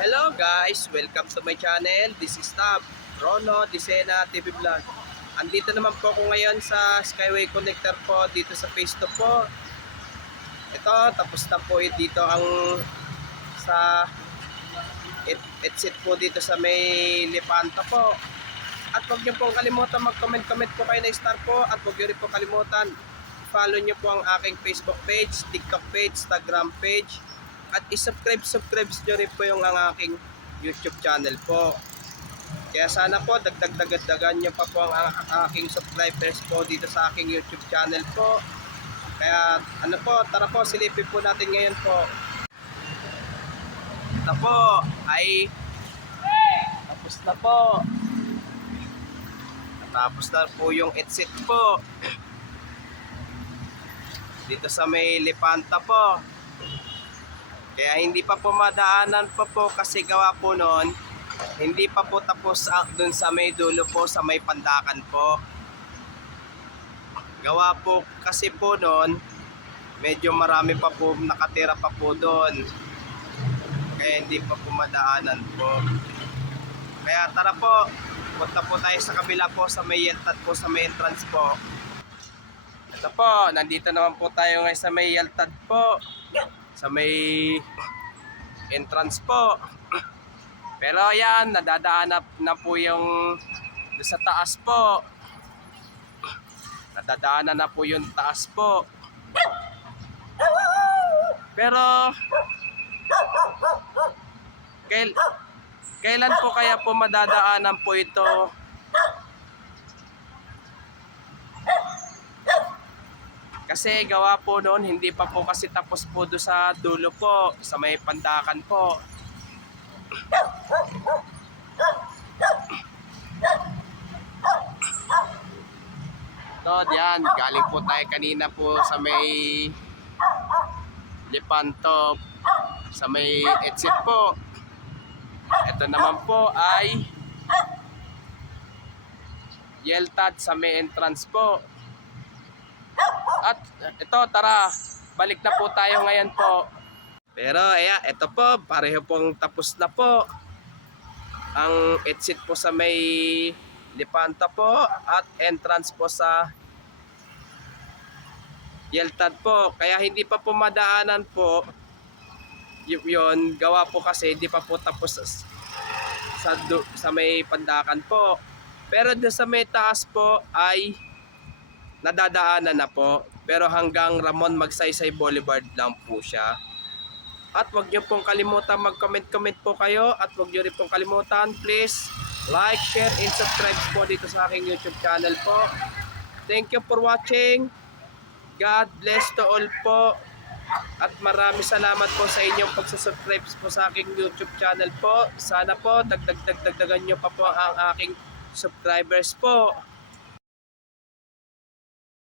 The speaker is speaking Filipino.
Hello guys, welcome to my channel. This is Tab, Rono Disena TV Vlog. Andito naman po ako ngayon sa Skyway Connector po dito sa Phase 2 po. Ito, tapos na po dito ang sa exit po dito sa may Lipanta po. At huwag niyo pong kalimutan mag-comment po kayo na star po. At huwag niyo rin po kalimutan follow niyo po ang aking Facebook page, TikTok page, Instagram page. At i-subscribe nyo rin po yung ang aking YouTube channel po. Kaya sana po dagdagan nyo pa po ang aking subscribers po dito sa aking YouTube channel po. Kaya ano po, tara po silipin po natin ngayon po. Ito po ay tapos na po. Tapos na po yung exit po dito sa may Lipanta po. Kaya hindi pa po madaanan pa po kasi gawa po noon hindi pa po tapos dun sa may dulo po sa may Pandakan po. Gawa po kasi po noon medyo marami pa po nakatira pa po doon. Kaya hindi pa po madaanan po. Kaya tara po, punta po tayo sa kabila po sa may Yeltad po sa may entrance po. Ito po, nandito naman po tayo ngayon sa may Yeltad po. Sa may entrance po. Pero ayan, nadadaan na po yung sa taas po. Nadadaanan na po yung taas po. Pero kailan po kaya po madadaanan po ito? Kasi gawa po noon hindi pa po kasi tapos po do sa dulo po sa may Pandakan po. So diyan, galing po tayo kanina po sa may Lipanto sa may exit po. Ito naman po ay Yeltad sa may entrance po. At ito, tara, balik na po tayo ngayon po. Pero ayan, ito po, pareho pong tapos na po ang exit po sa may Lipanta po at entrance po sa Yeltad po. Kaya hindi pa po madaanan po yun, gawa po kasi hindi pa po tapos sa may Pandakan po. Pero doon sa may taas po ay nadadaanan na po. Pero hanggang Ramon Magsaysay Boulevard lang po siya. At huwag niyo pong kalimutan mag-comment po kayo. At huwag niyo rin pong kalimutan, please like, share, and subscribe po dito sa aking YouTube channel po. Thank you for watching. God bless to all po. At maraming salamat po sa inyong pagsusubscribe po sa aking YouTube channel po. Sana po dagdagan nyo pa po ang aking subscribers po.